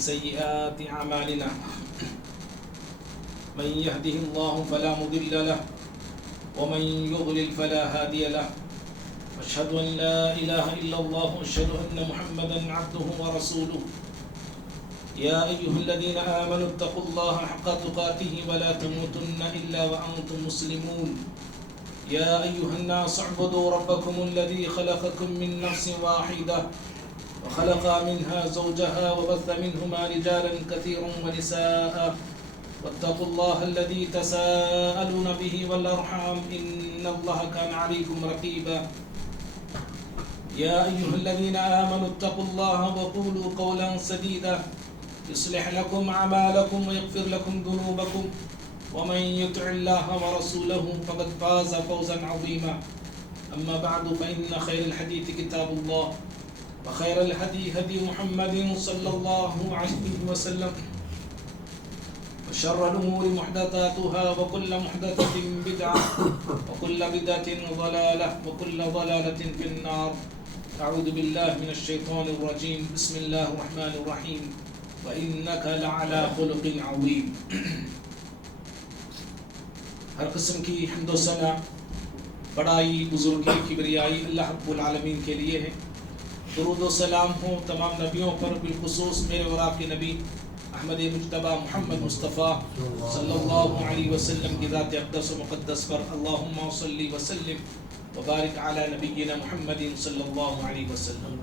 سيئات أعمالنا من يهده الله فلا مضل له ومن يضلل فلا هادي له أشهد أن لا إله إلا الله وأشهد أن محمدا عبده ورسوله يا أيها الذين آمنوا اتقوا الله حق تقاته ولا تموتن إلا وأنتم مسلمون يا أيها الناس اعبدوا ربكم الذي خلقكم من نفس واحدة وخلق منها زوجها وبث منهما رجالا كثيرا ونساء واتقوا الله الذي تساءلون به والأرحام إن الله كان عليكم رقيبا يا أيها الذين آمنوا اتقوا الله وقولوا قولا سديدا يصلح لكم أعمالكم ويغفر لكم ذنوبكم ومن يطع الله ورسوله فقد فاز فوزا عظيما أما بعد فإن خير الحديث كتاب الله وخير الهدي هدي محمد صلى الله عليه وسلم وشر الأمور محدثاتها وكل محدثة بدعة وكل بدعة ضلالة وكل ضلالة في النار أعوذ بالله من الشيطان الرجيم بسم الله الرحمن الرحيم وإنك لعلى خلق عظيم ہر قسم کی حمد و ثنا بڑائی بزرگی کبریائی اللہ رب العالمین کے لیے ہے. درود و سلام ہو تمام نبیوں پر، بالخصوص میرے اور آپ کے نبی احمد مجتبی محمد مصطفیٰ صلی اللہ علیہ وسلم کی ذات اقدس و مقدس پر. اللہم صلی وسلم وبارک علی نبینا محمد صلی اللہ علیہ وسلم.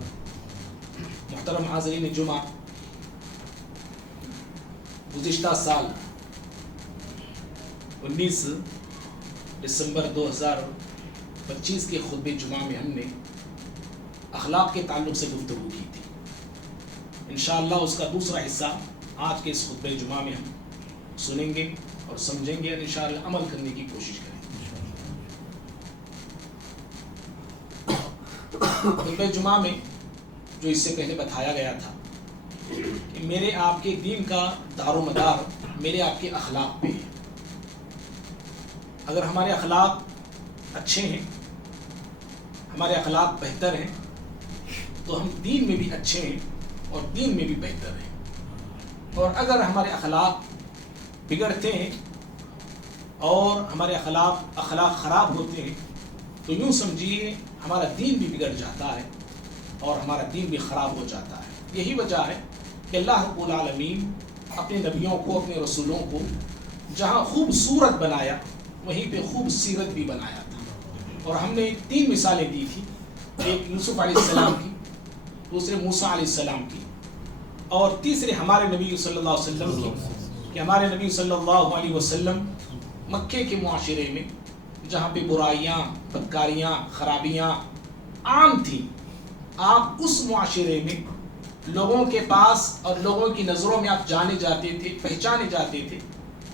محترم حاضرین جمعہ، گزشتہ سال 19 دسمبر 2025 کے خطبہ جمعہ میں ہم نے اخلاق کے تعلق سے گفتگو کی تھی. انشاءاللہ اس کا دوسرا حصہ آج کے اس خطبہ جمعہ میں ہم سنیں گے اور سمجھیں گے اور انشاءاللہ عمل کرنے کی کوشش کریں گے. خطبہ جمعہ میں جو اس سے پہلے بتایا گیا تھا کہ میرے آپ کے دین کا دار و مدار میرے آپ کے اخلاق پہ ہے. اگر ہمارے اخلاق اچھے ہیں، ہمارے اخلاق بہتر ہیں، تو ہم دین میں بھی اچھے ہیں اور دین میں بھی بہتر ہیں. اور اگر ہمارے اخلاق بگڑتے ہیں اور ہمارے اخلاق خراب ہوتے ہیں تو یوں سمجھیے ہمارا دین بھی بگڑ جاتا ہے اور ہمارا دین بھی خراب ہو جاتا ہے. یہی وجہ ہے کہ اللہ رب العالمین اپنے نبیوں کو، اپنے رسولوں کو جہاں خوبصورت بنایا وہیں پہ خوب سیرت بھی بنایا تھا. اور ہم نے 3 مثالیں دی تھی، ایک یوسف علیہ السلام کی، دوسرے موسیٰ علیہ السلام کی، اور تیسرے ہمارے نبی صلی اللہ علیہ وسلم کی، کہ ہمارے نبی صلی اللہ علیہ وسلم مکے کے معاشرے میں جہاں پہ برائیاں، بدکاریاں، خرابیاں عام تھیں، آپ اس معاشرے میں لوگوں کے پاس اور لوگوں کی نظروں میں آپ جانے جاتے تھے، پہچانے جاتے تھے،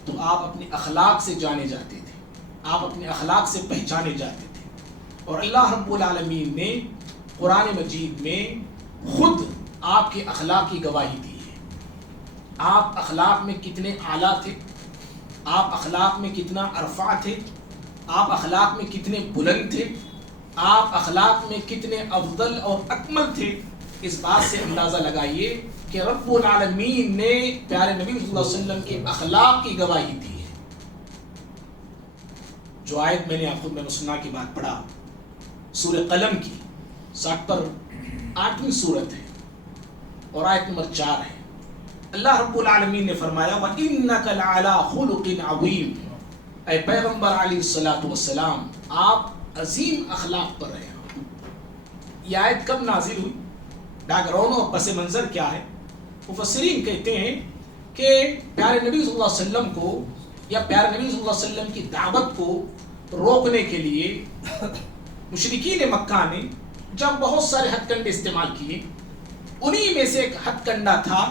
تو آپ اپنے اخلاق سے جانے جاتے تھے، آپ اپنے اخلاق سے پہچانے جاتے تھے. اور اللہ رب العالمین نے قرآن مجید میں خود آپ کے اخلاق کی گواہی دی ہے. آپ اخلاق میں کتنے اعلیٰ تھے، آپ اخلاق میں کتنا ارفع تھے، آپ اخلاق میں کتنے بلند تھے، آپ اخلاق میں کتنے افضل اور اکمل تھے. اس بات سے اندازہ لگائیے کہ رب العالمین نے پیارے نبی صلی اللہ علیہ وسلم کے اخلاق کی گواہی دی ہے. جو آیت میں نے آپ خود میں مسلمہ کی بات پڑھا، سورہ قلم کی 60 پر 8ویں سورت ہے اور آیت نمبر 4 ہے. اللہ رب العالمین نے فرمایا وَإِنَّكَ لَعَلَىٰ خُلُقٍ عَظِيمٍ، اے پیغمبر علیہ الصلوۃ والسلام آپ عظیم اخلاق پر رہے. یہ آیت کب نازل ہوئی، بیک گراؤنڈ اور پس منظر کیا ہے؟ مفسرین کہتے ہیں کہ پیارے نبی صلی اللہ علیہ وسلم کو یا پیارے نبی صلی اللہ علیہ وسلم کی دعوت کو روکنے کے لیے مشرکین مکہ نے جب بہت سارے ہتھ کنڈے استعمال کیے، انہی میں سے ایک ہتھ کنڈا تھا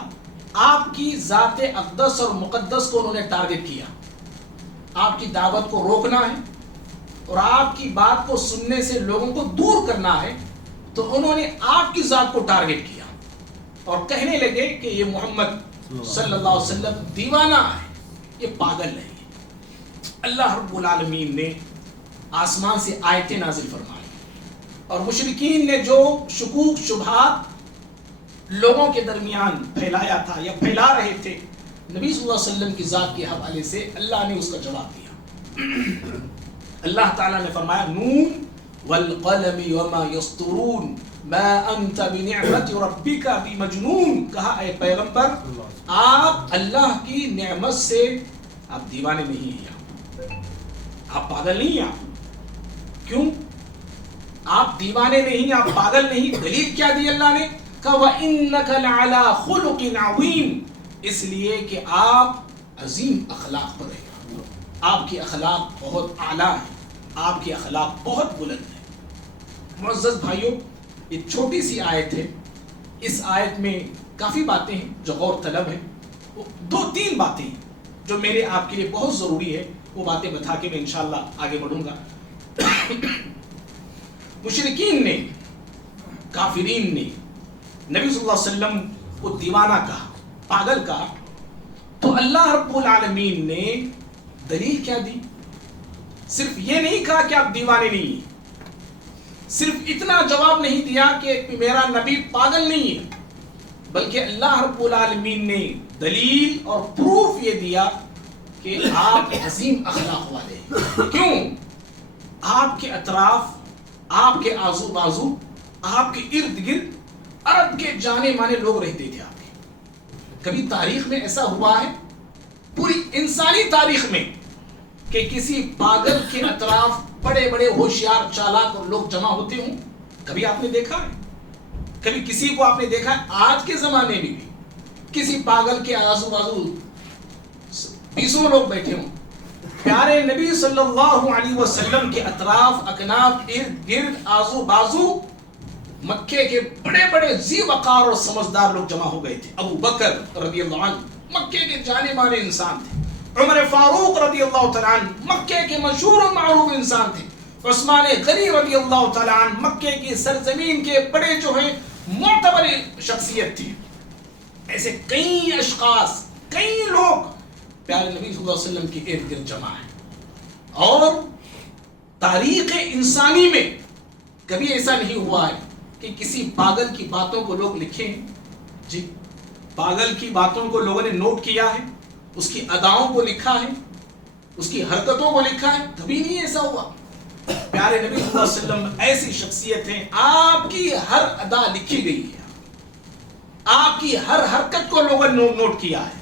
آپ کی ذات اقدس اور مقدس کو انہوں نے ٹارگٹ کیا. آپ کی دعوت کو روکنا ہے اور آپ کی بات کو سننے سے لوگوں کو دور کرنا ہے، تو انہوں نے آپ کی ذات کو ٹارگٹ کیا اور کہنے لگے کہ یہ محمد صلی اللہ علیہ وسلم دیوانہ ہے، یہ پاگل ہے. اللہ رب العالمین نے آسمان سے آیتیں نازل فرمائی اور مشرکین نے جو شکوک شبہات لوگوں کے درمیان پھیلایا تھا یا پھیلا رہے تھے، نبی صلی اللہ علیہ وسلم کی ذات کے حوالے سے اللہ نے اس کا جواب دیا۔ اللہ تعالیٰ نے فرمایا نون والقلم وما یسطرون ما انت بنعمت ربک بمجنون، کہا اے پیغمبر آپ اللہ کی نعمت سے آپ دیوانے نہیں ہیں، آپ پاگل نہیں ہیں۔ کیوں آپ دیوانے نہیں، آپ پاگل نہیں؟ دلیل کیا دی اللہ نے؟ کہا وَإِنَّكَ لَعَلَىٰ خُلُقٍ عَظِيمٍ، اس لیے کہ آپ عظیم اخلاق پر ہیں، آپ کی اخلاق بہت اعلیٰ ہیں، آپ کی اخلاق بہت بلند ہے۔ معزز بھائیوں، یہ چھوٹی سی آیت ہے، اس آیت میں کافی باتیں ہیں جو غور طلب ہیں، دو تین باتیں ہیں جو میرے آپ کے لیے بہت ضروری ہے، وہ باتیں بتا کے میں انشاءاللہ آگے بڑھوں گا۔ مشرکین نے، کافرین نے نبی صلی اللہ علیہ وسلم کو دیوانہ کہا، پاگل کہا، تو اللہ رب العالمین نے دلیل کیا دی؟ صرف یہ نہیں کہا کہ آپ دیوانے نہیں ہیں، صرف اتنا جواب نہیں دیا کہ میرا نبی پاگل نہیں ہے، بلکہ اللہ رب العالمین نے دلیل اور پروف یہ دیا کہ آپ عظیم اخلاق والے ہیں۔ کیوں؟ آپ کے اطراف، آپ کے آزو بازو، آپ کے ارد گرد عرب کے جانے مانے لوگ رہتے تھے۔ آپ کے کبھی تاریخ میں ایسا ہوا ہے، پوری انسانی تاریخ میں، کہ کسی پاگل کے اطراف بڑے بڑے ہوشیار چالاک اور لوگ جمع ہوتے ہوں؟ کبھی آپ نے دیکھا ہے؟ کبھی کسی کو آپ نے دیکھا ہے؟ آج کے زمانے میں بھی کسی پاگل کے آزو بازو 20 لوگ بیٹھے ہوں؟ پیارے نبی صلی اللہ علیہ وسلم کے اطراف، اکناف، ارد گرد، آزو بازو مکے کے بڑے بڑے ذی وقار اور سمجھدار لوگ جمع ہو گئے تھے۔ ابو بکر رضی اللہ عنہ مکے کے جانے مانے انسان تھے، عمر فاروق رضی اللہ تعالیٰ عنہ مکے کے مشہور و معروف انسان تھے، عثمان غنی رضی اللہ تعالیٰ عنہ مکے کی سرزمین کے بڑے جو ہیں معتبر شخصیت تھی۔ ایسے کئی اشخاص، کئی لوگ پیارے نبی صلی اللہ علیہ وسلم کے ارد گرد جمع ہیں، اور تاریخ انسانی میں کبھی ایسا نہیں ہوا ہے کہ کسی پاگل کی باتوں کو لوگ لکھیں ہیں۔ جی، پاگل کی باتوں کو لوگوں نے نوٹ کیا ہے، اس کی اداؤں کو لکھا ہے، اس کی حرکتوں کو لکھا ہے، کبھی نہیں ایسا ہوا۔ پیارے نبی صلی اللہ علیہ وسلم ایسی شخصیت ہیں، آپ کی ہر ادا لکھی گئی ہے، آپ کی ہر حرکت کو لوگوں نے نوٹ کیا ہے،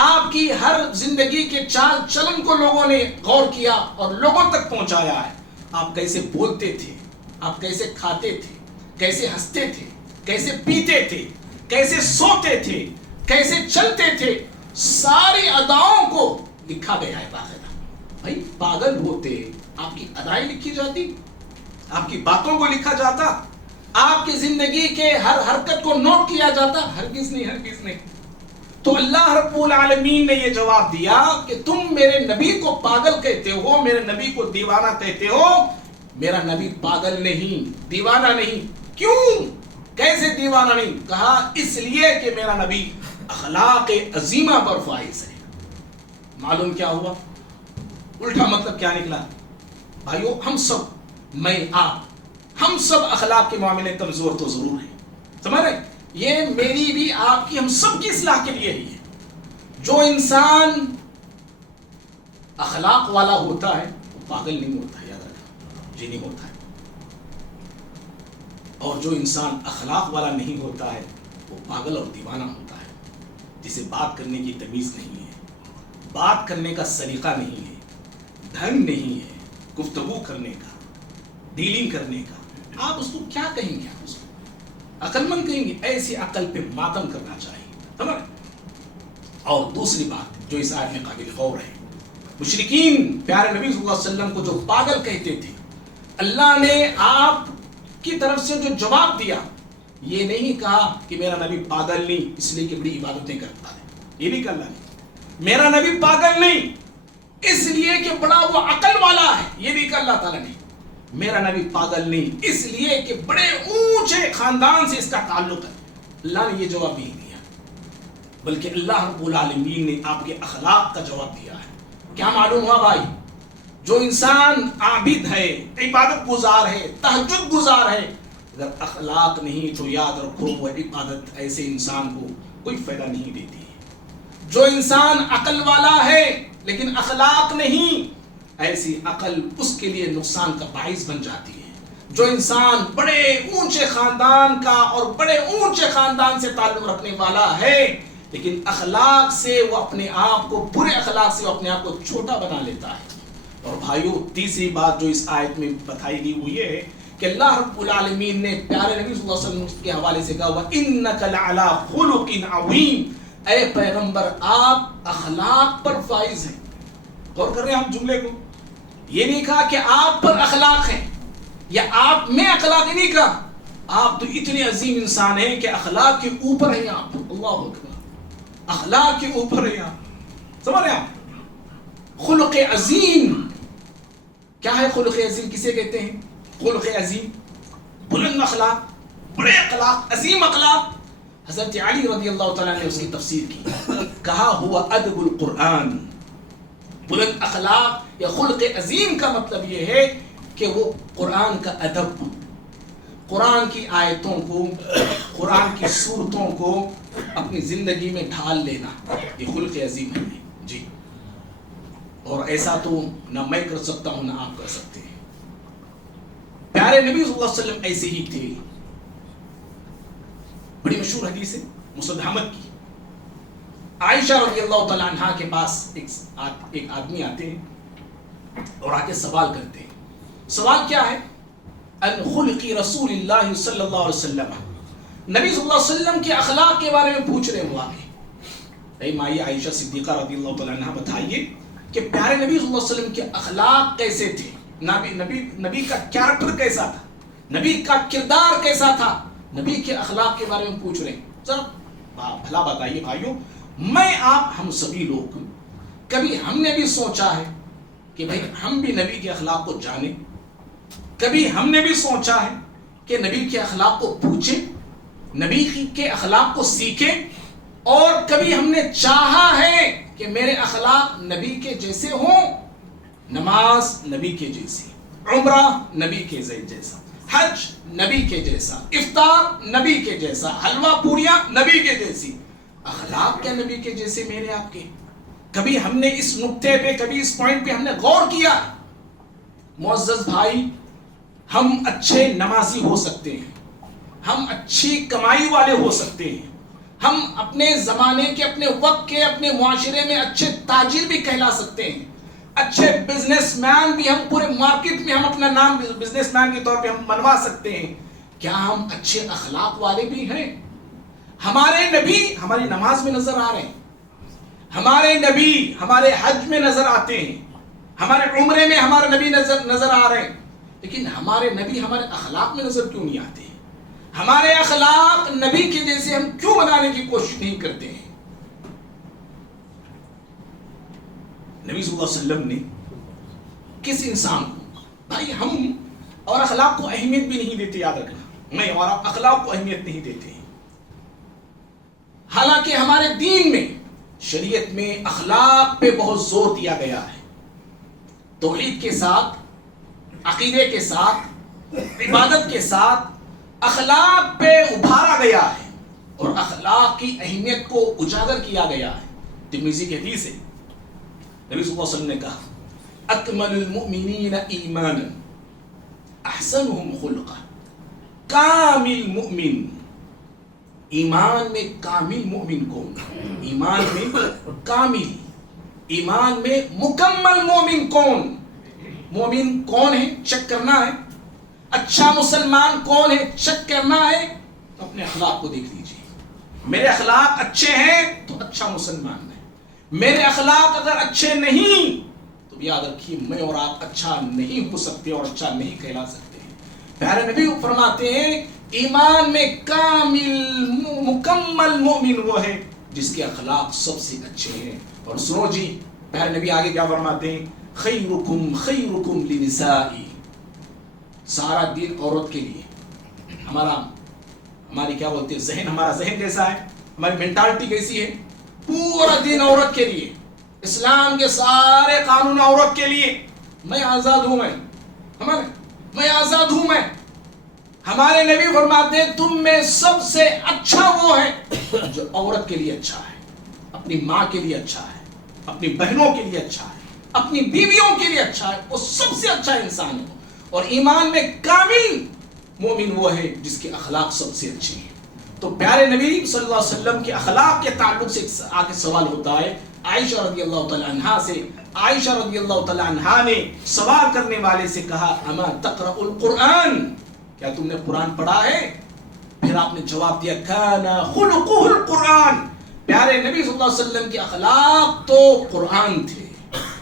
آپ کی ہر زندگی کے چال چلن کو لوگوں نے غور کیا اور لوگوں تک پہنچایا ہے۔ آپ کیسے بولتے تھے، آپ کیسے کھاتے تھے، کیسے ہنستے تھے، کیسے پیتے تھے، کیسے سوتے تھے، کیسے چلتے تھے، ساری اداؤں کو لکھا گیا ہے باقاعدہ۔ بھائی پاگل ہوتے آپ کی ادائیں لکھی جاتی، آپ کی باتوں کو لکھا جاتا، آپ کی زندگی کے ہر حرکت کو نوٹ کیا جاتا؟ ہرگز نہیں، ہرگز نہیں۔ تو اللہ رب العالمین نے یہ جواب دیا کہ تم میرے نبی کو پاگل کہتے ہو، میرے نبی کو دیوانہ کہتے ہو، میرا نبی پاگل نہیں، دیوانہ نہیں۔ کیوں؟ کیسے دیوانہ نہیں؟ کہا اس لیے کہ میرا نبی اخلاق عظیمہ پر فائز ہے۔ معلوم کیا ہوا؟ الٹا مطلب کیا نکلا؟ بھائیو، ہم سب، میں آپ، ہم سب اخلاق کے معاملے کمزور تو ضرور ہیں، سمجھ رہے؟ یہ میری بھی، آپ کی، ہم سب کی اصلاح کے لیے ہی ہے۔ جو انسان اخلاق والا ہوتا ہے وہ پاگل نہیں ہوتا ہے، یاد رکھنا، جی نہیں ہوتا ہے۔ اور جو انسان اخلاق والا نہیں ہوتا ہے وہ پاگل اور دیوانہ ہوتا ہے، جسے بات کرنے کی تمیز نہیں ہے، بات کرنے کا سلیقہ نہیں ہے، ڈھنگ نہیں ہے، گفتگو کرنے کا، ڈیلنگ کرنے کا۔ آپ اس کو کیا کہیں گے؟ آپ اس کو عقل مند کہیں گے؟ ایسی عقل پہ ماتم کرنا چاہیے، سمجھ؟ اور دوسری بات جو اس آیت میں قابل غور ہے، مشرکین پیارے نبی صلی اللہ علیہ وسلم کو جو پاگل کہتے تھے، اللہ نے آپ کی طرف سے جو جواب دیا، یہ نہیں کہا کہ میرا نبی پاگل نہیں اس لیے کہ بڑی عبادتیں کرتا ہے، یہ نہیں کہا اللہ نے۔ میرا نبی پاگل نہیں اس لیے کہ بڑا وہ عقل والا ہے، یہ نہیں کہا اللہ تعالیٰ نے۔ میرا نبی پاگل نہیں اس لیے کہ بڑے اونچے خاندان سے اس کا تعلق ہے، اللہ نے یہ جواب نہیں دیا، بلکہ اللہ رب العالمین نے آپ کے اخلاق کا جواب دیا ہے۔ کیا معلوم ہوا بھائی؟ جو انسان عابد ہے، عبادت گزار ہے، تہجد گزار ہے، اگر اخلاق نہیں تو یاد رکھو وہ عبادت ایسے انسان کو کوئی فائدہ نہیں دیتی ہے. جو انسان عقل والا ہے لیکن اخلاق نہیں، ایسی عقل اس کے لیے نقصان کا باعث بن جاتی ہے. جو انسان بڑے اونچے خاندان کا اور بڑے اونچے خاندان سے تعلق رکھنے والا ہے لیکن اخلاق سے وہ اپنے آپ کو، برے اخلاق سے وہ اپنے آپ کو چھوٹا بنا لیتا ہے. اور بھائیو، تیسری بات جو اس آیت میں بتائی گئی وہ یہ ہے کہ اللہ رب العالمین نے پیارے نبی صلی اللہ علیہ وسلم کے حوالے سے کہا وَإِنَّكَ لَعَلَىٰ خُلُقٍ عَظِيمٍ، اے پیغمبر آپ اخلاق پر فائز ہیں. غور کر رہے ہیں آپ جملے کو؟ یہ نہیں کہا کہ آپ پر اخلاق ہیں یا آپ میں اخلاق، نہیں کہا. آپ تو اتنے عظیم انسان ہیں کہ اخلاق کے اوپر ہیں آپ. اللہ اکبر، اخلاق کے اوپر ہیں آپ. سمجھ رہے ہیں آپ؟ خلق عظیم کیا ہے؟ خلق عظیم کسے کہتے ہیں؟ خلق عظیم بلند اخلاق، بڑے اخلاق، عظیم اخلاق. حضرت علی رضی اللہ تعالیٰ نے اس کی تفسیر کی، کہا ہوا ادب القرآن. بلند اخلاق یا خلق عظیم کا مطلب یہ ہے کہ وہ قرآن کا ادب، قرآن کی آیتوں کو، قرآن کی صورتوں کو اپنی زندگی میں ڈھال لینا، یہ خلق عظیم ہے. جی، اور ایسا تو نہ میں کر سکتا ہوں نہ آپ کر سکتے ہیں. پیارے نبی صلی اللہ علیہ وسلم ایسے ہی تھے. بڑی مشہور حدیث ہے مسند احمد کی. عائشہ رضی اللہ تعالیٰ عنہ کے پاس ایک آدمی آتے ہیں اور آ کے سوال کرتے ہیں. سوال کیا ہے؟ ان خلقی رسول اللہ صلی اللہ علیہ وسلم، نبی صلی اللہ علیہ وسلم کے اخلاق کے بارے میں پوچھ رہے ہوا ہے. اے مائی عائشہ صدیقہ رضی اللہ تعالیٰ عنہ بتائیے کہ پیارے نبی صلی اللہ علیہ وسلم کے اخلاق کیسے تھے، نبی کا کیریکٹر کیسا تھا، نبی کا کردار کیسا تھا. نبی کے اخلاق کے بارے میں پوچھ رہے ہیں. ذرا بھلا بتائیے بھائیوں، میں آپ ہم سبھی لوگ کبھی ہم نے بھی سوچا ہے کہ بھائی ہم بھی نبی کے اخلاق کو جانیں؟ کبھی ہم نے بھی سوچا ہے کہ نبی کے اخلاق کو پوچھیں، نبی کے اخلاق کو سیکھیں؟ اور کبھی ہم نے چاہا ہے کہ میرے اخلاق نبی کے جیسے ہوں؟ نماز نبی کے جیسی، عمرہ نبی کے جیسا، حج نبی کے جیسا، افطار نبی کے جیسا، حلوہ پوریاں نبی کے جیسی. اخلاق کیا نبی کے جیسے میرے آپ کے؟ کبھی ہم نے اس نقطے پہ، کبھی اس پوائنٹ پہ ہم نے غور کیا؟ معزز بھائی، ہم اچھے نمازی ہو سکتے ہیں، ہم اچھی کمائی والے ہو سکتے ہیں، ہم اپنے زمانے کے، اپنے وقت کے، اپنے معاشرے میں اچھے تاجر بھی کہلا سکتے ہیں، اچھے بزنس مین بھی، ہم پورے مارکیٹ میں ہم اپنا نام بزنس مین کے طور پہ ہم بنوا سکتے ہیں. کیا ہم اچھے اخلاق والے بھی ہیں؟ ہمارے نبی ہماری نماز میں نظر آ رہے ہیں، ہمارے نبی ہمارے حج میں نظر آتے ہیں، ہمارے عمرے میں ہمارے نبی نظر آ رہے ہیں، لیکن ہمارے نبی ہمارے اخلاق میں نظر کیوں نہیں آتے؟ ہمارے اخلاق نبی کے جیسے ہم کیوں بنانے کی کوشش نہیں کرتے ہیں؟ نبی صلی اللہ علیہ وسلم نے کس انسان کو، بھائی ہم اور اخلاق کو اہمیت بھی نہیں دیتے، یاد رکھنا، میں اور آپ اخلاق کو اہمیت نہیں دیتے ہیں. حالانکہ ہمارے دین میں، شریعت میں اخلاق پہ بہت زور دیا گیا ہے. توحید کے ساتھ، عقیدے کے ساتھ، عبادت کے ساتھ اخلاق پہ ابھارا گیا ہے اور اخلاق کی اہمیت کو اجاگر کیا گیا ہے. ترمذی کی حدیث ہے، نبی صلی اللہ علیہ وسلم نے کہا اکمل المؤمنین ایمانا احسنهم خلقا. کامل مؤمن، ایمان میں کامل مومن کون؟ ایمان میں کامل، ایمان میں مکمل مومن کون؟ مومن کون ہے؟ چیک کرنا ہے. اچھا مسلمان کون ہے؟ چیک کرنا ہے. اپنے اخلاق کو دیکھ لیجیے. میرے اخلاق اچھے ہیں تو اچھا مسلمان ہے، میرے اخلاق اگر اچھے نہیں تو یاد رکھیے میں اور آپ اچھا نہیں ہو سکتے اور اچھا نہیں کہلا سکتے. پیارے نبی فرماتے ہیں ایمان میں کامل مکمل مومن وہ ہے جس کے اخلاق سب سے اچھے ہیں. اور سنو جی، پیارے نبی آگے کیا فرماتے ہیں؟ خیرکم خیرکم لنسائی. سارا دین عورت کے لیے. ہماری کیا بولتے ہیں ذہن، ہمارا ذہن کیسا ہے، ہماری مینٹالٹی کیسی ہے؟ پورا دین عورت کے لیے، اسلام کے سارے قانون عورت کے لیے. میں آزاد ہوں، میں آزاد ہوں. میں ہمارے نبی فرماتے ہیں تم میں سب سے اچھا وہ ہے جو عورت کے لیے اچھا ہے، اپنی ماں کے لیے اچھا ہے، اپنی بہنوں کے لیے اچھا ہے، اپنی بیویوں کے لیے اچھا ہے، وہ سب سے اچھا انسان ہے. اور ایمان میں کامل مومن وہ ہے جس کے اخلاق سب سے اچھے ہیں. تو پیارے نبی صلی اللہ علیہ وسلم کے اخلاق کے تعلق سے آگے سوال ہوتا ہے عائشہ رضی اللہ تعالی عنہا سے. عائشہ رضی اللہ تعالی عنہا نے سوال کرنے والے سے کہا اما تقرأ القرآن، کیا تم نے قرآن پڑھا ہے؟ پھر آپ نے جواب دیا کان خلقہ القرآن، پیارے نبی صلی اللہ علیہ وسلم کے اخلاق تو قرآن تھے.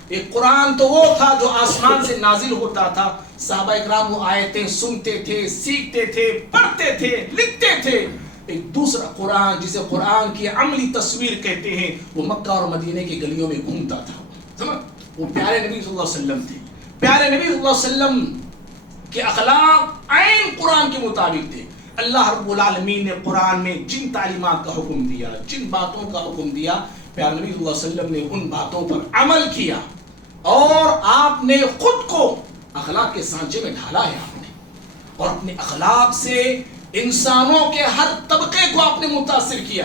ایک قرآن تو وہ تھا جو آسمان سے نازل ہوتا تھا، صحابہ اکرام وہ آیتیں سنتے تھے، سیکھتے تھے، پڑھتے تھے، لکھتے تھے. ایک دوسرا قرآن جسے قرآن کی عملی تصویر کہتے ہیں وہ مکہ اور مدینے کی گلیوں میں گھومتا تھا. سمجھ، وہ پیارے نبی صلی اللہ علیہ وسلم تھے. پیارے نبی صلی اللہ علیہ وسلم کے اخلاق عین قرآن کے مطابق تھے. اللہ رب العالمین نے قرآن میں جن تعلیمات کا حکم دیا، جن باتوں کا حکم دیا، پیارے نبی صلی اللہ علیہ وسلم نے ان باتوں پر عمل کیا اور آپ نے خود کو اخلاق کے سانچے میں ڈھالا ہے. آپ نے اور اپنے اخلاق سے انسانوں کے ہر طبقے کو آپ نے متاثر کیا.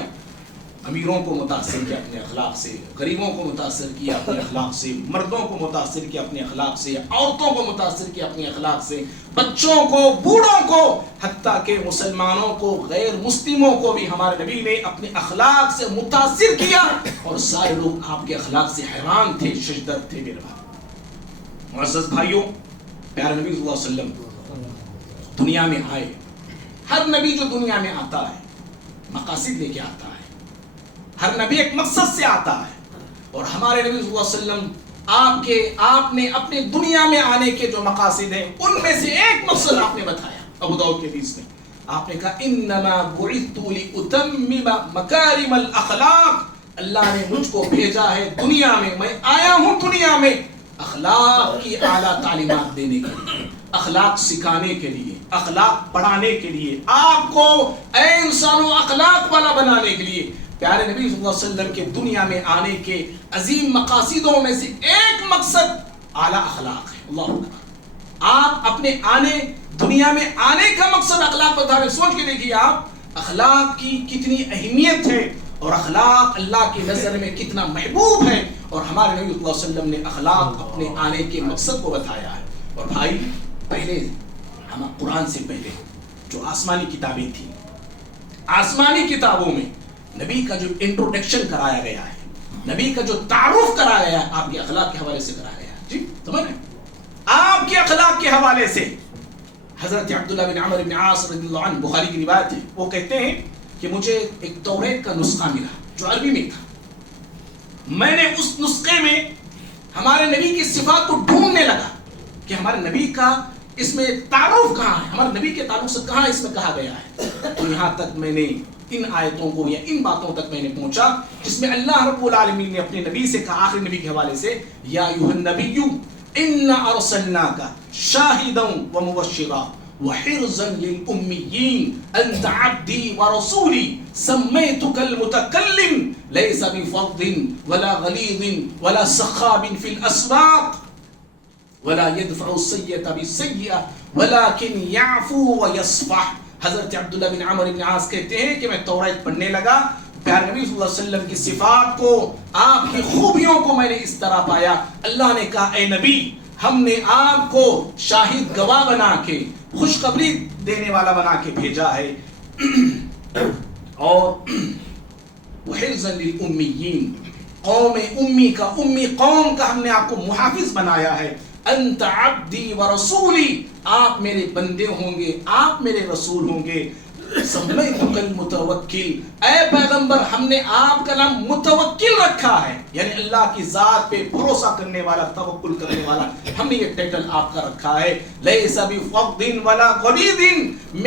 امیروں کو متاثر کیا اپنے اخلاق سے، غریبوں کو متاثر کیا اپنے اخلاق سے، مردوں کو متاثر کیا اپنے اخلاق سے، عورتوں کو متاثر کیا اپنے اخلاق سے، بچوں کو، بوڑھوں کو، حتیٰ کہ مسلمانوں کو، غیر مسلموں کو بھی ہمارے نبی نے اپنے اخلاق سے متاثر کیا. اور سارے لوگ آپ کے اخلاق سے حیران تھے، شجدر تھے. میرے بھائی معزز بھائیوں، پیارے نبی صلی اللہ علیہ وسلم دنیا میں آئے. ہر نبی جو دنیا میں آتا ہے مقاصد لے کے آتا ہے، ہر نبی ایک مقصد سے آتا ہے. اور ہمارے نبی صلی اللہ علیہ وسلم آپ نے اپنے دنیا میں آنے کے جو مقاصد ہیں ان میں سے ایک مقصد آپ نے بتایا. ابو داؤد کے حدیث میں آپ نے کہا انما بعثت لاتمم مکارم الاخلاق، اللہ نے مجھ کو بھیجا ہے دنیا میں آیا ہوں دنیا میں اخلاق کی اعلیٰ تعلیمات دینے کے لیے، اخلاق سکھانے کے لیے، اخلاق پڑھانے کے لیے، آپ کو اے انسانوں اخلاق والا بنانے کے لیے. پیارے نبی صلی اللہ علیہ وسلم کے دنیا میں آنے کے عظیم مقاصدوں میں سے ایک مقصد اعلیٰ اخلاق ہے. اللہ اکبر. آپ اپنے دنیا میں آنے کا مقصد اخلاق بتا رہے. سوچ کے دیکھیے آپ اخلاق کی کتنی اہمیت ہے اور اخلاق اللہ کی نظر میں کتنا محبوب ہے. اور ہمارے نبی صلی اللہ علیہ وسلم نے اخلاق اپنے آنے کے مقصد کو بتایا ہے. اور بھائی پہلے ہم قرآن سے پہلے جو آسمانی کتابیں تھیں، آسمانی کتابوں میں نبی کا جو انٹروڈکشن کرایا گیا ہے، نبی کا جو تعارف کرایا گیا ہے، آپ کے اخلاق کے حوالے سے کرایا گیا ہے. جی سمجھ رہے ہیں؟ آپ کے اخلاق کے حوالے سے حضرت عبداللہ بن عمر بن عاص رضی اللہ عنہ، بخاری کی روایت ہے، وہ کہتے ہیں کہ مجھے ایک توریت کا نسخہ ملا جو عربی میں تھا. میں نے اس نسخے میں ہمارے نبی کی صفات کو ڈھونڈنے لگا کہ ہمارے نبی کا اس میں تعارف کہاں ہے، ہمارے نبی کے تعلق سے کہاں اس میں کہا گیا ہے. تو یہاں تک میں نے ان آیتوں کو یا ان باتوں تک میں نے پہنچا جس میں اللہ رب العالمین نے اپنے نبی سے کہا، آخری نبی کے حوالے سے، یا ایھا النبی انا ارسلناک شاہدا ومبشرا وحرزا للأمیین انت عبدی ورسولی سمیتک المتکلم لیس بفظ ولا غلیظ ولا سخاب فی الاسواق ولا يدفع السيئة بالسيئة ولكن يعفو ويصفح. حضرت عبداللہ بن عمر بن عاص کہتے ہیں کہ میں توریت پڑھنے لگا، پیارے نبی صلی اللہ علیہ وسلم کی صفات کو، آپ کی خوبیوں کو میں نے اس طرح پایا. اللہ نے کہا اے نبی ہم نے آپ کو شاہد گواہ بنا کے، خوشخبری دینے والا بنا کے بھیجا ہے، اور وحرزا للأمیین، قوم امی کا، امی قوم کا ہم نے آپ کو محافظ بنایا ہے. انت عبدی ورسولی، آپ میرے بندے ہوں گے، آپ میرے رسول ہوں گے. سمیتک المتوکل، اے پیغمبر ہم نے آپ کا نام متوکل رکھا ہے، یعنی اللہ کی ذات پہ بھروسہ کرنے والا، توکل کرنے والا، ہم نے یہ ٹائٹل آپ کا رکھا ہے. لیس بفظ ولا غلیظ،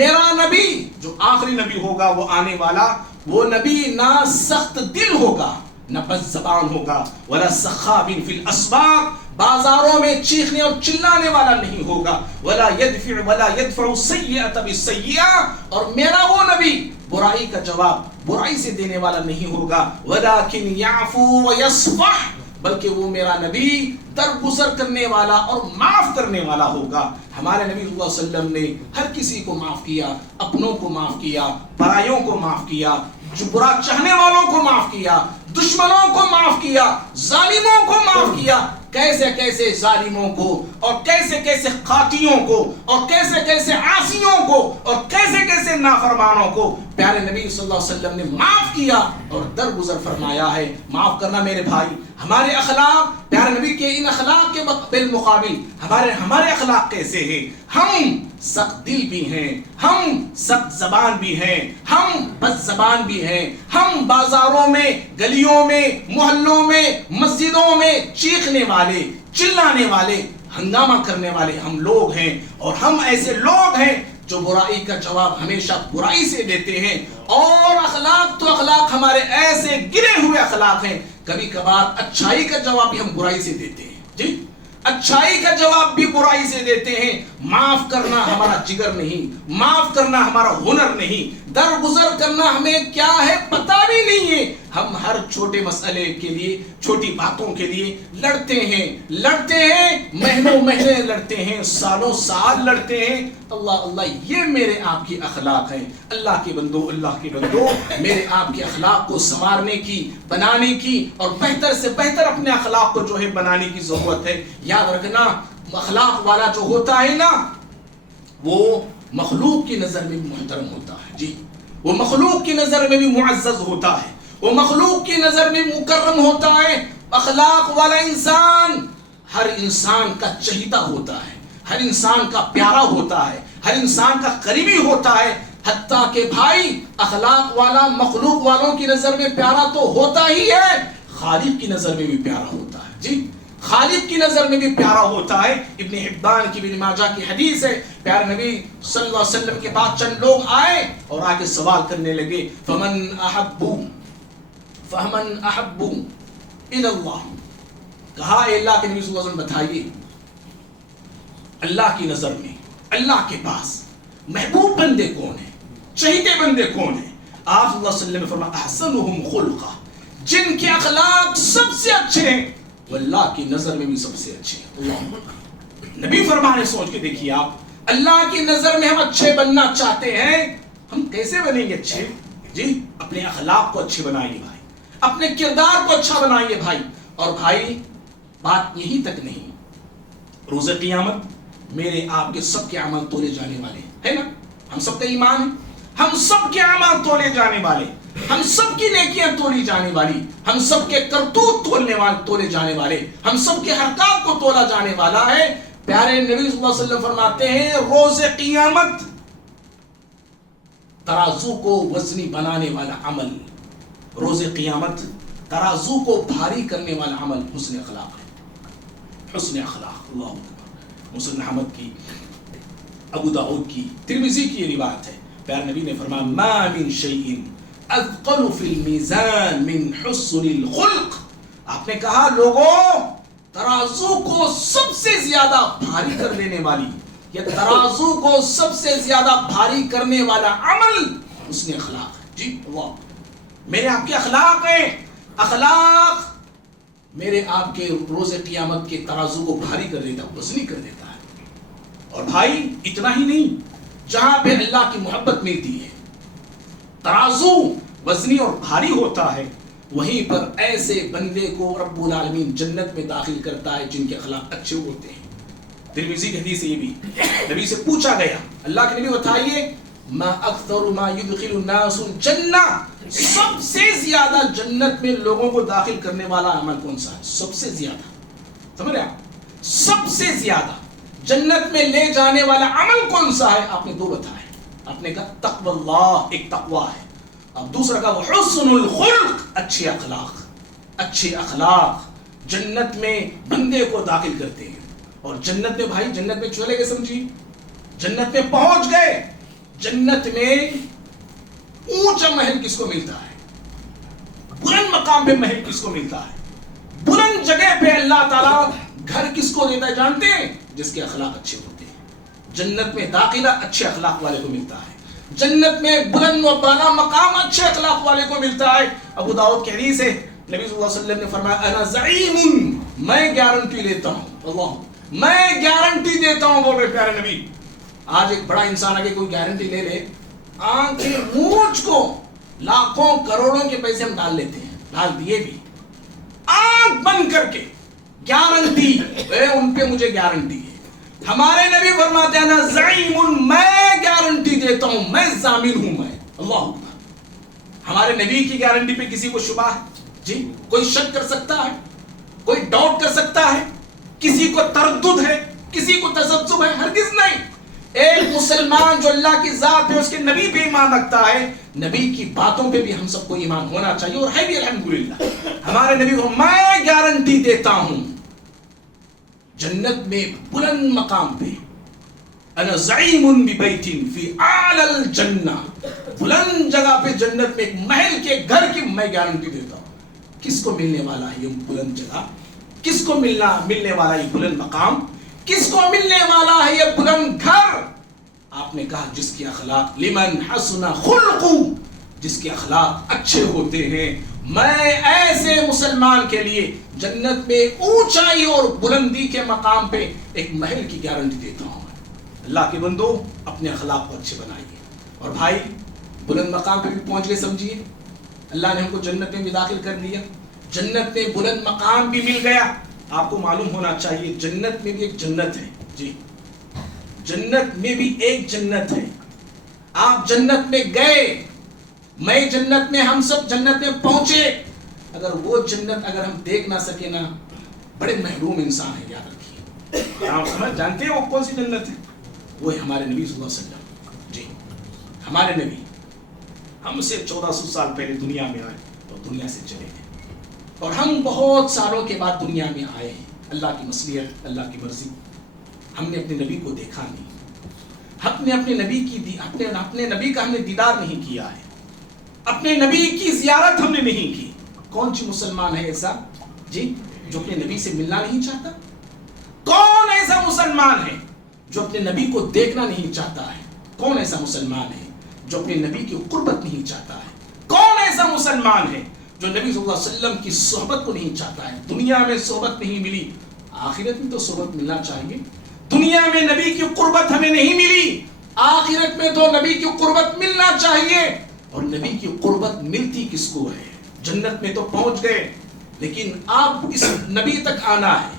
میرا نبی جو آخری نبی ہوگا وہ آنے والا، وہ نبی نہ سخت دل ہوگا نہ بد زبان ہوگا، ولا سخاب فی الاسواق، بازاروں میں چیخنے اور چلانے والا نہیں ہوگا، ولا يدفع السیئة بالسیئة، اور میرا وہ نبی برائی کا جواب برائی سے دینے والا نہیں ہوگا، ولكن يعفو ويصفح، بلکہ وہ میرا نبی درگزر کرنے والا اور معاف کرنے والا ہوگا۔ ہمارے نبی صلی اللہ علیہ وسلم نے ہر کسی کو معاف کیا، اپنوں کو معاف کیا، پرایوں کو معاف کیا، جو برا چاہنے والوں کو معاف کیا، دشمنوں کو معاف کیا، ظالموں کو معاف کیا۔ کیسے کیسے ظالموں کو اور کیسے کیسے قاتیوں کو اور کیسے کیسے عاصیوں کو اور کیسے کیسے نافرمانوں کو پیارے نبی صلی اللہ علیہ وسلم نے معاف کیا اور درگزر فرمایا ہے۔ معاف کرنا میرے بھائی، ہمارے اخلاق پیارے نبی کے ان اخلاق کے بالمقابل ہمارے اخلاق کیسے ہیں؟ ہم سخت دل بھی ہیں، ہم سخت زبان بھی ہیں، ہم بد زبان بھی ہیں، ہم بازاروں میں، گلیوں میں، محلوں میں، مسجدوں میں چیخنے والے، چلانے والے، ہنگامہ کرنے والے ہم لوگ ہیں، اور ہم ایسے لوگ ہیں جو برائی کا جواب ہمیشہ برائی سے دیتے ہیں، اور اخلاق تو اخلاق ہمارے ایسے گرے ہوئے اخلاق ہیں، کبھی کبھار اچھائی کا جواب بھی ہم برائی سے دیتے ہیں، جی اچھائی کا جواب بھی برائی سے دیتے ہیں۔ معاف کرنا ہمارا جگر نہیں، معاف کرنا ہمارا ہنر نہیں، درگزر کرنا ہمیں کیا ہے پتہ بھی نہیں ہے۔ ہم ہر چھوٹے مسئلے کے لیے، چھوٹی باتوں کے لیے لڑتے ہیں، مہینوں مہینے لڑتے ہیں، سالوں سال لڑتے ہیں۔ اللہ یہ میرے آپ کی اخلاق ہیں۔ اللہ کے بندو میرے آپ کے اخلاق کو سنوارنے کی، بنانے کی، اور بہتر سے بہتر اپنے اخلاق کو جو ہے بنانے کی ضرورت ہے۔ یاد رکھنا، اخلاق والا جو ہوتا ہے نا، وہ مخلوق کی نظر میں بھی محترم ہوتا ہے، جی وہ مخلوق کی نظر میں بھی معزز ہوتا ہے، وہ مخلوق کی نظر میں مکرم ہوتا ہے۔ اخلاق والا انسان ہر انسان کا چہیتا ہوتا ہے، ہر انسان کا پیارا ہوتا ہے، ہر انسان کا قریبی ہوتا ہے، حتیٰ کہ بھائی اخلاق والا مخلوق والوں کی نظر میں پیارا تو ہوتا ہی ہے، خالق کی نظر میں بھی پیارا ہوتا ہے، جی خالق کی نظر میں بھی پیارا ہوتا ہے۔ ابن حبان کی ابن ماجہ کی حدیث ہے، پیارے نبی صلی اللہ علیہ وسلم کے پاس چند لوگ آئے اور آگے سوال کرنے لگے، فمن احب الی اللہ، کہا اے اللہ کے نبی صلی اللہ علیہ وسلم بتائیے اللہ کی نظر میں، اللہ کے پاس محبوب بندے کون ہیں، چہیتے بندے کون ہیں؟ آپ صلی اللہ علیہ وسلم نے فرمایا احسنہم خلقا، جن کے اخلاق سب سے اچھے ہیں وہ اللہ کی نظر میں بھی سب سے اچھے ہیں۔ اللہ نبی فرمانے، سوچ کے دیکھیے آپ، اللہ کی نظر میں ہم اچھے بننا چاہتے ہیں، ہم کیسے بنیں گے اچھے؟ جی اپنے اخلاق کو اچھے بنائیے بھائی، اپنے کردار کو اچھا بنائیے بھائی۔ اور بھائی بات یہی تک نہیں، روز قیامت میرے آپ کے سب کے عمل تولے جانے والے ہیں نا، ہم سب کا ایمان ہے، ہم سب کے عمل تولے جانے والے، ہم سب کی نیکیاں تولی جانے والی، ہم سب کے کرتوت تولے جانے والے، ہم سب کے حرکات کو تولا جانے والا ہے۔ پیارے نبی صلی اللہ علیہ وسلم فرماتے ہیں روز قیامت ترازو کو وزنی بنانے والا عمل، روز قیامت ترازو کو بھاری کرنے والا عمل حسن اخلاق ہے، حسن اخلاق۔ اللہ اکبر۔ مسلم احمد کی، ابو داؤد کی، ترمذی کی یہ روایت ہے، پیارے نبی نے فرمایا ما من شیء اثقل فی المیزان من حسن الخلق۔ آپ نے کہا لوگوں، ترازو کو سب سے زیادہ بھاری کر دینے والی، یا ترازو کو سب سے زیادہ بھاری کرنے والا عمل حسن اخلاق ہے۔ جی اللہ، میرے آپ کے اخلاق ہیں، اخلاق میرے آپ کے روز قیامت کے ترازو کو بھاری کر دیتا ہے، وزنی کر دیتا ہے۔ اور بھائی اتنا ہی نہیں، جہاں پہ اللہ کی محبت ملتی ہے، ترازو وزنی اور بھاری ہوتا ہے، وہیں پر ایسے بندے کو رب العالمین جنت میں داخل کرتا ہے جن کے اخلاق اچھے ہوتے ہیں۔ ترمذی کی حدیث ہے، یہ بھی نبی سے پوچھا گیا، اللہ کے نبی بتائیے ما اکثر ما يدخل الناس الجنہ، سب سے زیادہ جنت میں لوگوں کو داخل کرنے والا عمل کون سا ہے؟ سب سے زیادہ، سمجھ رہے آپ؟ سب سے زیادہ جنت میں لے جانے والا عمل کون سا ہے؟ آپ نے دو بتائے، آپ نے کہا تقوی اللہ، ایک تقوی ہے، اب دوسرا کہا حسن الخلق، اچھے اخلاق۔ اچھے اخلاق جنت میں بندے کو داخل کرتے ہیں۔ اور جنت میں بھائی، جنت میں چلے گئے، سمجھیے جنت میں پہنچ گئے، جنت میں اونچا محل کس کو ملتا ہے؟ بلند مقام پہ محل کس کو ملتا ہے؟ بلند جگہ پہ اللہ تعالیٰ گھر کس کو دیتا ہے جانتے ہیں؟ جس کے اخلاق اچھے ہوتے ہیں۔ جنت میں داخلہ اچھے اخلاق والے کو ملتا ہے، جنت میں بلند و بالا مقام اچھے اخلاق والے کو ملتا ہے۔ ابو داؤد کی حدیث ہے، نبی صلی اللہ علیہ وسلم نے فرمایا انا زعیم، میں گارنٹی لیتا ہوں، اللہ میں گارنٹی دیتا ہوں، بول رہے پیارے نبی۔ آج ایک بڑا انسان آگے کوئی گارنٹی لے لے، آنکھیں مونچھ کو لاکھوں کروڑوں کے پیسے ہم ڈال لیتے ہیں، ڈال دیے بھی، آنکھ بند کر کے گارنٹی، ان پہ مجھے گارنٹی ہے۔ ہمارے نبی فرماتے ہیں نا زعیم، میں گارنٹی دیتا ہوں، میں ضامن ہوں، میں اللہ اکبر۔ ہمارے نبی کی گارنٹی پہ کسی کو شبہ ہے؟ جی کوئی شک کر سکتا ہے؟ کوئی ڈاؤٹ کر سکتا ہے؟ کسی کو تردد ہے؟ کسی کو تذبذب ہے؟ ہرگز نہیں۔ ایک مسلمان جو اللہ کی ذات ہے، اس کے نبی پہ ایمان رکھتا ہے، نبی کی باتوں پہ بھی ہم سب کو ایمان ہونا چاہیے، اور ہے بھی الحمدللہ۔ ہمارے نبی کو میں گارنٹی دیتا ہوں جنت میں بلند مقام پہ، انا زعیم ببیت فی اعلی الجنہ، بلند جگہ پہ جنت میں ایک محل کے گھر کی میں گارنٹی دیتا ہوں۔ کس کو ملنے والا ہے یہ بلند جگہ؟ کس کو ملنے والا ہے یہ بلند مقام؟ کس کو ملنے والا ہے یہ بلند گھر؟ آپ نے کہا جس کی اخلاق لمن حسن خلقو، جس کے اخلاق اچھے ہوتے ہیں۔ میں ایسے مسلمان کے لیے جنت میں اونچائی اور بلندی کے مقام پہ ایک محل کی گارنٹی دیتا ہوں۔ اللہ کے بندو اپنے اخلاق کو اچھے بنائیے، اور بھائی بلند مقام پہ بھی پہنچ گئے سمجھیے، اللہ نے ہم کو جنت میں بھی داخل کر دیا، جنت میں بلند مقام بھی مل گیا۔ آپ کو معلوم ہونا چاہیے جنت میں بھی ایک جنت ہے، جی جنت میں بھی ایک جنت ہے۔ آپ جنت میں گئے، میں جنت میں، ہم سب جنت میں پہنچے، اگر وہ جنت اگر ہم دیکھ نہ سکے نا، بڑے محروم انسان ہے، یاد رکھیے۔ آپ سمجھ جانتے ہیں وہ کون سی جنت ہے؟ وہ ہے ہمارے نبی صلی اللہ علیہ وسلم، جی ہمارے نبی ہم سے 1400 سال پہلے دنیا میں آئے اور دنیا سے چلے گئے، اور ہم بہت سالوں کے بعد دنیا میں آئے ہیں، اللہ کی مصلحت، اللہ کی مرضی۔ ہم نے اپنے نبی کو دیکھا نہیں، اپنے نبی کا ہم نے دیدار نہیں کیا ہے، اپنے نبی کی زیارت ہم نے نہیں کی۔ کون سی مسلمان ہے ایسا جی جو اپنے نبی سے ملنا نہیں چاہتا؟ کون ایسا مسلمان ہے جو اپنے نبی کو دیکھنا نہیں چاہتا ہے؟ کون ایسا مسلمان ہے جو اپنے نبی کی قربت نہیں چاہتا ہے؟ کون ایسا مسلمان ہے جو نبی صلی اللہ علیہ وسلم کی صحبت کو نہیں چاہتا ہے؟ دنیا میں صحبت نہیں ملی، آخرت میں تو صحبت ملنا چاہیے۔ دنیا میں نبی کی قربت ہمیں نہیں ملی، آخرت میں تو نبی کی قربت ملنا چاہیے۔ اور نبی کی قربت ملتی کس کو ہے؟ جنت میں تو پہنچ گئے، لیکن آپ اس نبی تک آنا ہے،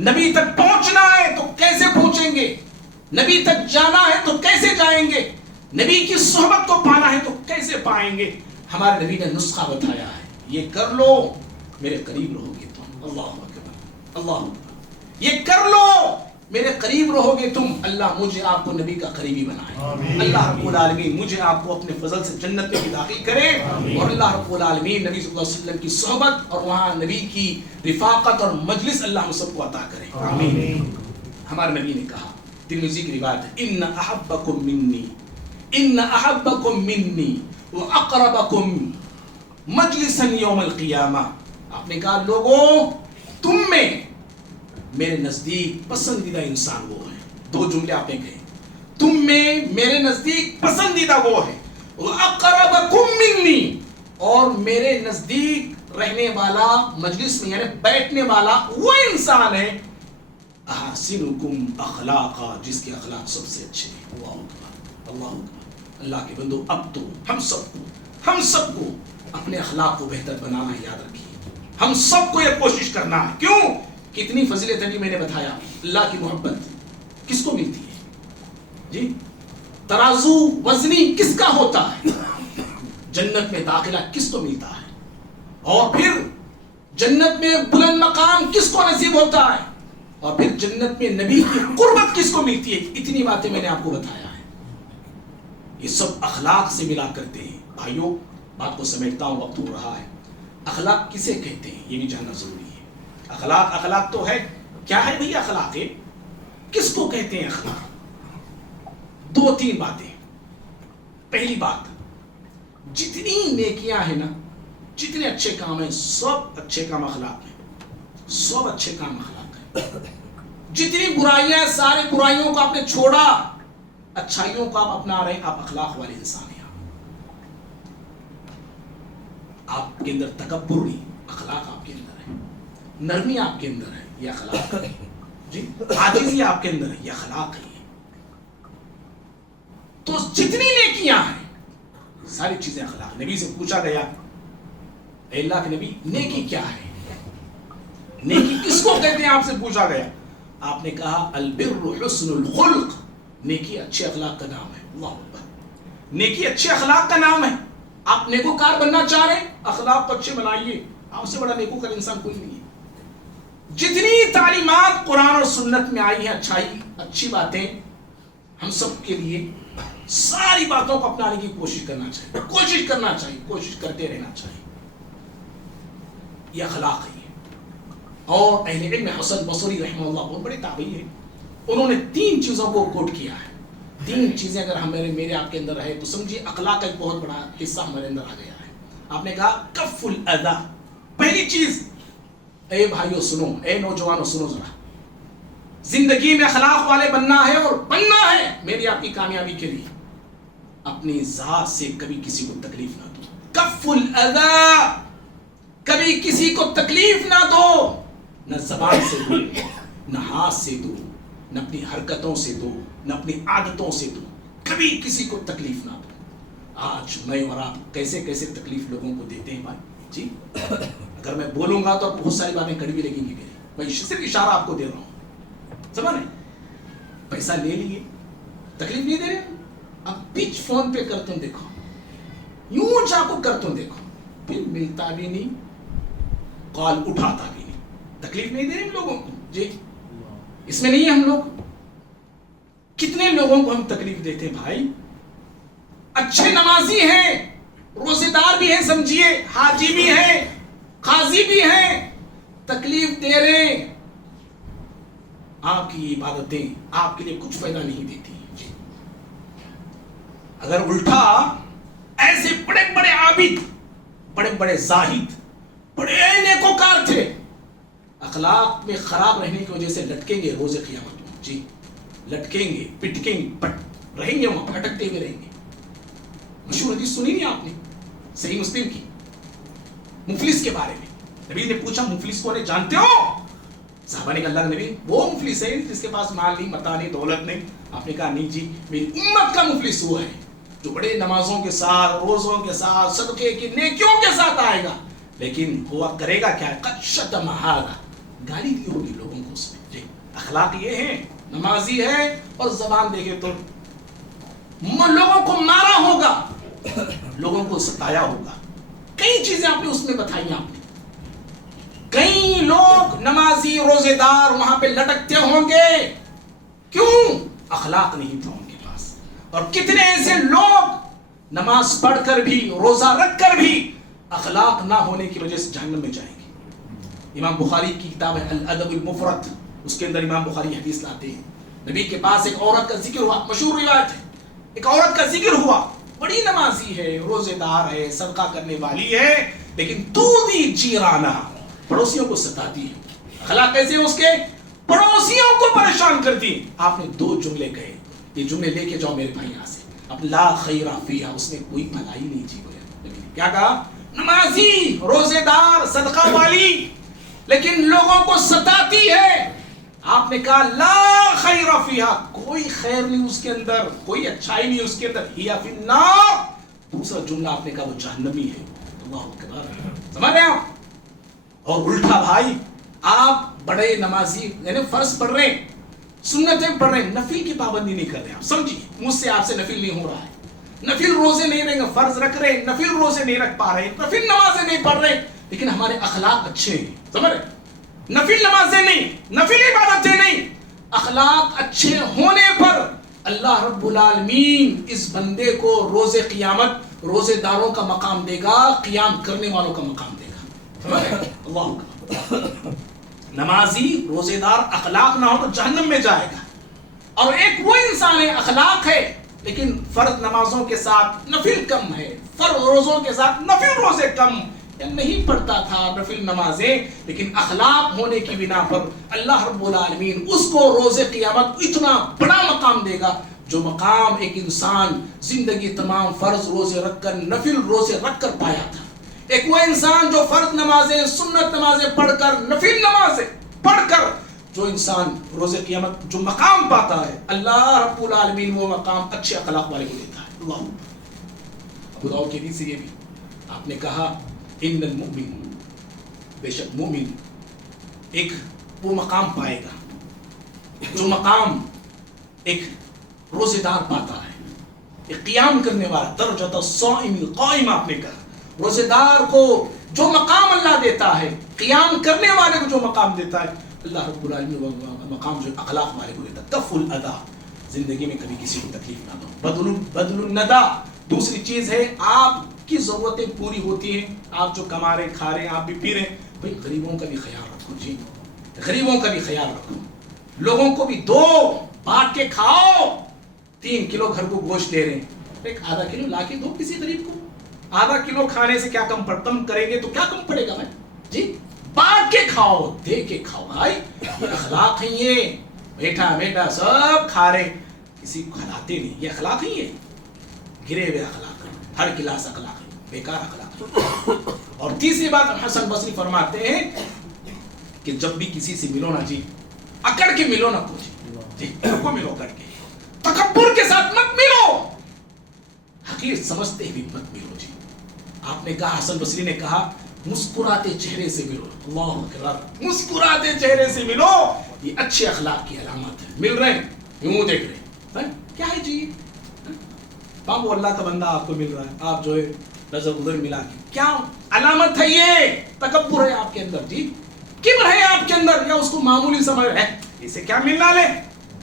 نبی تک پہنچنا ہے تو کیسے پہنچیں گے؟ نبی تک جانا ہے تو کیسے جائیں گے؟ نبی کی صحبت کو پانا ہے تو کیسے پائیں گے؟ ہمارے نبی نے نسخہ بتایا ہے، یہ کر لو میرے قریب رہو گے تم، اللہ اکبر اللہ اکبر، یہ کر لو میرے قریب رہو گے تم۔ اللہ مجھے آپ کو نبی کا قریبی بنائے، اللہ رب العالمین مجھے آپ کو اپنے فضل سے جنت میں بھی داخل کرے، اور اللہ رب العالمین نبی صلی اللہ علیہ وسلم کی صحبت اور وہاں نبی کی رفاقت اور مجلس اللہ ہم سب کو عطا کرے، آمین۔ ہمارے نبی نے کہا، ترمذی کی روایت ہے، ان احبکم منی واقربکم مجلسا یوم القیامہ۔ آپ نے کہا لوگوں تم میں میرے نزدیک پسندیدہ انسان وہ ہے، دو جملے آپ نے کہے، تم میں میرے نزدیک پسندیدہ وہ ہے، وَأَقْرَبَكُمْ مِنِّي، اور میرے نزدیک رہنے والا مجلس میں یعنی بیٹھنے والا وہ انسان ہے، أَحْسِنُكُمْ أَخْلَاقًا، جس کے اخلاق سب سے اچھے ہیں۔ اللہ اکبر اللہ اکبر۔ اللہ کے بندو اب تو ہم سب کو اپنے اخلاق کو بہتر بنانا ہے، یاد رکھیے، ہم سب کو یہ کوشش کرنا ہے۔ کیوں؟ کتنی فضیلت ہے، میں نے بتایا اللہ کی محبت کس کو ملتی ہے جی؟ ترازو وزنی کس کا ہوتا ہے؟ جنت میں داخلہ کس کو ملتا ہے؟ اور پھر جنت میں بلند مقام کس کو نصیب ہوتا ہے؟ اور پھر جنت میں نبی کی قربت کس کو ملتی ہے؟ اتنی باتیں میں نے آپ کو بتایا ہے، یہ سب اخلاق سے ملا کرتے ہیں۔ بھائیوں بات کو سمیٹتا ہوں، وقت ہو رہا ہے۔ اخلاق کسے کہتے ہیں یہ بھی جاننا ضروری ہے۔ اخلاق تو ہے، کیا ہے بھئی اخلاق ہے؟ کس کو کہتے ہیں اخلاق؟ دو تین باتیں۔ پہلی بات، جتنی نیکیاں ہیں نا، جتنے اچھے کام ہیں، سب اچھے کام اخلاق ہیں، سب اچھے کام اخلاق ہیں۔ جتنی برائیاں ہیں، سارے برائیوں کو آپ نے چھوڑا، اچھائیوں کو آپ اپنا رہے ہیں، آپ اخلاق والے انسان ہیں۔ آپ کے اندر تکبر نہیں، اخلاق آپ کے اندر ہے، نرمی آپ کے اندر ہے، یہ اخلاق ہے جی، عاجزی آپ کے اندر ہے، یہ اخلاق ہے۔ تو جتنی نیکیاں ہیں ساری چیزیں اخلاق۔ نبی سے پوچھا گیا اے اللہ کے نبی نیکی کیا ہے، نیکی کس کو کہتے ہیں، آپ سے پوچھا گیا، آپ نے کہا البر حسن الخلق، نیکی اچھے اخلاق کا نام ہے۔ اللہ اکبر، نیکی اچھے اخلاق کا نام ہے۔ آپ نیکوکار بننا چاہ رہے ہیں، اخلاق کو اچھے بنائیے، آپ سے بڑا نیکوکار انسان کوئی نہیں ہے۔ جتنی تعلیمات قرآن اور سنت میں آئی ہیں اچھائی، اچھی باتیں ہم سب کے لیے، ساری باتوں کو اپنانے کی کوشش کرنا چاہیے، کوشش کرنا چاہیے، کوشش کرتے رہنا چاہیے، یہ اخلاق ہے۔ اور اہل علم حسن بصری رحمہ اللہ بہت بڑے تابعی ہیں، انہوں نے 3 چیزوں کو کوٹ کیا ہے۔ 3 چیزیں اگر میرے آپ کے اندر رہے تو سمجھیے اخلاق کا ایک بہت بڑا حصہ ہمارے اندر آ گیا ہے۔ آپ نے کہا کف الاذی، پہلی چیز، اے بھائیو سنو، اے نوجوانوں سنو ذرا، زندگی میں اخلاق والے بننا ہے اور بننا ہے میری آپ کی کامیابی کے لیے، اپنی ذات سے کبھی کسی کو تکلیف نہ دو۔ کف الاذی، کبھی کسی کو تکلیف نہ دو، نہ زبان سے دو، نہ ہاتھ سے دو، نہ اپنی حرکتوں سے دو، نہ اپنی عادتوں سے دو، کبھی کسی کو تکلیف نہ دو۔ آج میں اور آپ کیسے کیسے تکلیف لوگوں کو دیتے ہیں بھائی جی، اگر میں بولوں گا تو بہت ساری باتیں کڑوی لگیں گی میری، میں صرف اشارہ آپ کو دے رہا ہوں، سمجھ رہے؟ پیسہ لے لیے، تکلیف نہیں دے رہے، اب پچ فون پہ کرتوں دیکھو، یوں چاقو کرتوں دیکھو، پھر ملتا بھی نہیں، کال اٹھاتا بھی نہیں، تکلیف نہیں دے رہے ہم لوگوں کو جی، اس میں نہیں ہے ہم لوگ۔ کتنے لوگوں کو ہم تکلیف دیتے ہیں بھائی، اچھے نمازی ہیں، روزے دار بھی ہیں، سمجھیے حاجی بھی ہیں، قاضی بھی ہیں، تکلیف دے رہے ہیں، آپ کی عبادتیں آپ کے لیے کچھ فائدہ نہیں دیتی جی۔ اگر الٹا ایسے بڑے بڑے عابد، بڑے بڑے زاہد، بڑے نیکوکار تھے، اخلاق میں خراب رہنے کی وجہ سے لٹکیں گے روز قیامت میں جی، لٹکیں گے، پٹکیں گے، رہیں گے وہاں پٹکتے ہوئے رہیں گے۔ مشہور حدیث سنی نہیں آپ نے صحیح مسلم کی، مفلس کے بارے میں؟ نبی نے پوچھا مفلس کون ہے جانتے ہو؟ صحابہ نے کہا اللہ نبی وہ مفلس ہے جس کے پاس مال نہیں، متاع نہیں، دولت نہیں۔ آپ نے کہا نہیں جی، میری امت کا مفلس وہ ہے جو بڑے نمازوں کے ساتھ، روزوں کے ساتھ، صدقے کی نیکیوں کے ساتھ آئے گا، لیکن ہوا کرے گا کیا؟ قد شتم ھذا، گالی دی ہوگی لوگوں کو اس میں جی۔ اخلاق یہ ہے، نمازی ہے اور زبان دیکھے تو لوگوں کو مارا ہوگا، لوگوں کو ستایا ہوگا، کئی چیزیں آپ نے اس میں بتائی، آپ نے کئی لوگ نمازی روزے دار وہاں پہ لٹکتے ہوں گے، کیوں؟ اخلاق نہیں تھا ان کے پاس۔ اور کتنے ایسے لوگ نماز پڑھ کر بھی، روزہ رکھ کر بھی اخلاق نہ ہونے کی وجہ سے جہنم میں جائیں گے۔ امام بخاری کی کتاب ہے الادب المفرد، اس کے اندر امام بخاری حدیث لاتے ہیں، نبی کے پاس ایک عورت کا ذکر ہوا، مشہور روایت ہے، ایک عورت کا ذکر ہوا، بڑی نمازی ہے، روزے دار ہے، صدقہ کرنے والی ہے، لیکن تؤذی جیرانہ، پڑوسیوں کو ستاتی ہے۔ اخلاق کیسے ہے اس کے؟ پڑوسیوں کو پریشان کرتی۔ آپ نے 2 جملے کہے، یہ جملے لے کے جاؤ میرے بھائی یہاں سے، اب لا خیر فیہا، اس میں کوئی بھلائی نہیں تھی۔ نبی نے کیا کہا؟ نمازی، روزے دار، صدقہ والی، لیکن لوگوں کو ستاتی ہے۔ آپ نے کہا لا خیر فیہا، کوئی خیر نہیں اس کے اندر، کوئی اچھائی نہیں اس کے اندر، ہی فی النار۔ دوسرا جملہ آپ نے کہا وہ جہنمی ہے۔ اللہ اکبر، سمجھ رہے ہیں آپ؟ اور الٹا بھائی، آپ بڑے نمازی، یعنی فرض پڑھ رہے ہیں، سنتیں پڑھ رہے ہیں، نفل کی پابندی نہیں کر رہے ہیں، آپ سمجھیے مجھ سے آپ سے نفل نہیں ہو رہا ہے، نفل روزے نہیں رہیں گے، فرض رکھ رہے ہیں، نفل روزے نہیں رکھ پا رہے ہیں، نفل نمازیں نہیں پڑھ رہے ہیں، لیکن ہمارے اخلاق اچھے ہیں، سمجھ رہے؟ نفل نمازیں نہیں، نفل عبادتیں نہیں، اخلاق اچھے ہونے پر اللہ رب العالمین اس بندے کو روز قیامت روزے داروں کا مقام دے گا، قیام کرنے والوں کا مقام دے گا، سمجھ رہے؟ اللہ اکبر۔ نمازی روزے دار اخلاق نہ ہو تو جہنم میں جائے گا، اور ایک وہ انسان ہے اخلاق ہے لیکن فرض نمازوں کے ساتھ نفل کم ہے، فرض روزوں کے ساتھ نفل روزے کم، یا نہیں پڑھتا تھا نفل نمازیں، لیکن اخلاق ہونے کی بنا پر اللہ رب العالمین اس کو روز قیامت اتنا بڑا مقام دے گا جو مقام ایک انسان زندگی تمام فرض روزے رکھ کر، نفل روزے رکھ کر پایا تھا۔ ایک وہ انسان جو فرض نمازیں سنت نمازیں پڑھ کر نفل نمازیں پڑھ کر جو انسان روز قیامت جو مقام پاتا ہے اللہ رب العالمین وہ مقام اچھے اخلاق والے کو دیتا ہے. اللہ ابو داؤد کی حدیث یہ بھی آپ نے کہا ان المؤمن بے شک مومن ایک وہ مقام پائے گا جو مقام ایک روزے دار پاتا ہے, ایک قیام کرنے والا درجۃ الصائم القائم. آپ نے کہا روزے دار کو جو مقام اللہ دیتا ہے, قیام کرنے والے کو جو مقام دیتا ہے اللہ رب العالمین مقام جو اخلاق والے کو دیتا ہے. کف الاذى, زندگی میں کبھی کسی کو تکلیف نہ دو. بدل الندى, دوسری چیز ہے آپ کی ضرورتیں پوری ہوتی ہیں, آپ جو کما رہے کھا رہے آپ بھی پی رہے, بھائی غریبوں کا بھی خیال رکھو. جی غریبوں کا بھی خیال رکھو, لوگوں کو بھی دو, بانٹ کے کھاؤ. 3 کلو گھر کو گوشت دے رہے ہیں, ایک آدھا کلو لا کے دو کسی غریب کو. آدھا کلو کھانے سے کیا کم کریں گے تو کیا کم پڑے گا بھائی. جی بانٹ کے کھاؤ, دے کے کھاؤ بھائی. یہ اخلاق ہیں, یہ بیٹھا بیٹھا سب کھا رہے کسی کو کھلاتے نہیں, یہ اخلاق ہی ہے. گرے ہوئے اخلاق ہیں, ہر کلاس اخلاق ہے, بیکار اخلاق. اور تیسری بات حسن بصری فرماتے ہیں کہ جب بھی کسی سے ملو نا جی اکڑ کے ملو نا کو جی کو ملو کر کے, تکبر کے ساتھ مت ملو, حقیر سمجھتے بھی مت ملو. جی آپ نے کہا, حسن بصری نے کہا مسکراتے چہرے سے ملو. اللہ اکبر, مسکراتے چہرے سے ملو, یہ اچھے اخلاق کی علامت ہے. مل رہے ہیں یوں دیکھ رہے ہیں کیا ہے جی, بابو اللہ کا بندہ آپ کو مل رہا ہے, آپ جو ہے نظر ادھر ملا کے, کیا علامت ہے یہ؟ تکبر ہے آپ کے اندر, جی کبر ہے آپ کے اندر, یا اس کو معمولی سمجھ رہے ہیں اسے کیا ملنا لے.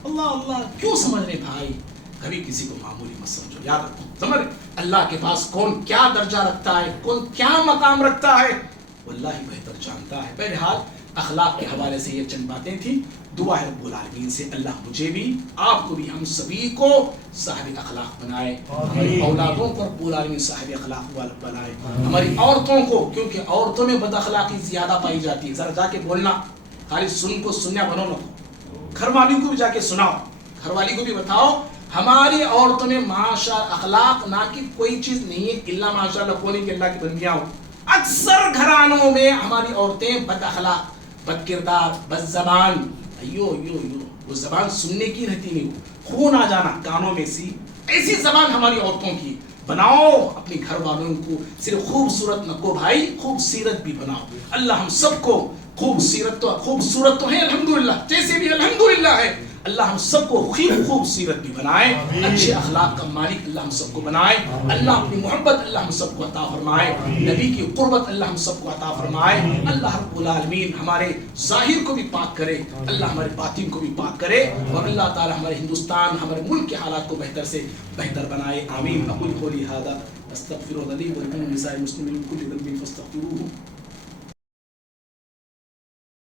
اللہ اللہ کیوں سمجھ رہے بھائی, کبھی کسی کو معمولی مت سمجھو. یاد رکھو سمجھ اللہ کے پاس کون کیا درجہ رکھتا ہے, کون کیا مقام رکھتا ہے, وہ اللہ ہی بہتر جانتا ہے. بہرحال اخلاق کے حوالے سے یہ چند باتیں تھیں. دعا ہے رب العالمین سے اللہ مجھے بھی آپ کو بھی ہم سبھی کو صاحب اخلاق بنائے, ہماری اولادوں کو رب العالمین صاحب اخلاق والا بنائے, ہماری عورتوں کو, کیونکہ عورتوں میں بد اخلاقی زیادہ پائی جاتی ہے. ذرا جا کے بولنا, خالی سن کو سنیا بنو نہ, گھر والی کو بھی جا کے سناؤ, گھر والی کو بھی بتاؤ ہماری عورتوں میں ماشاء اخلاق نہ کی کوئی چیز نہیں ہے الا ماشاء اللہ کون کہ اللہ کی بندیاں ہو. اکثر گھرانوں میں ہماری عورتیں بد اخلاق, بد کردار, بد زبان, ایو ایو ایو, وہ زبان سننے کی رہتی نہیں, خون آ جانا کانوں میں سی, ایسی زبان ہماری عورتوں کی. بناؤ اپنے گھر والوں کو صرف خوبصورت نہ کو بھائی, خوبصورت بھی بناؤ. اللہ ہم سب کو خوبصورت تو ہے الحمدللہ, جیسے بھی الحمدللہ ہے, اللہ ہم سب کو خوبصورت بھی بنائے, اچھے اخلاق کا مالک اللہ ہم سب کو بنائے. اللہ اپنی محبت اللہ ہم سب کو عطا فرمائے, نبی کی قربت اللہ ہم سب کو عطا فرمائے. اللہ رب العالمین ہمارے ظاہر کو بھی پاک کرے, اللہ ہمارے باطن کو بھی پاک کرے, اور اللہ تعالی ہمارے ہندوستان ہمارے ملک کے حالات کو بہتر سے بہتر بنائے. آمین. اقول قولی ھذا استغفر الله لي ولكم ولسائر المسلمين من كل ذنب فاستغفروه